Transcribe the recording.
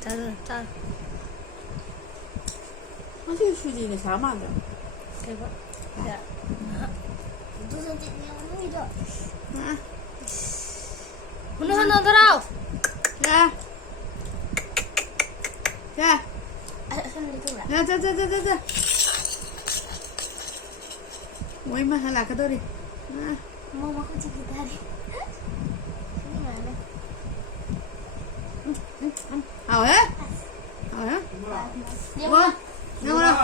짜. 사실 수지는 잘 맞아. 대박. 야. 무슨 짓이야? 아, 오늘 하나 더라. 자, 자, 손 이렇게 올라. 자. Ui mà hay là cái tôi đi. À, 엄마 같이 기다려. 손이 많아. hỏi á. Hỏi á. Nhưng Vâng. mà Đâu đâu.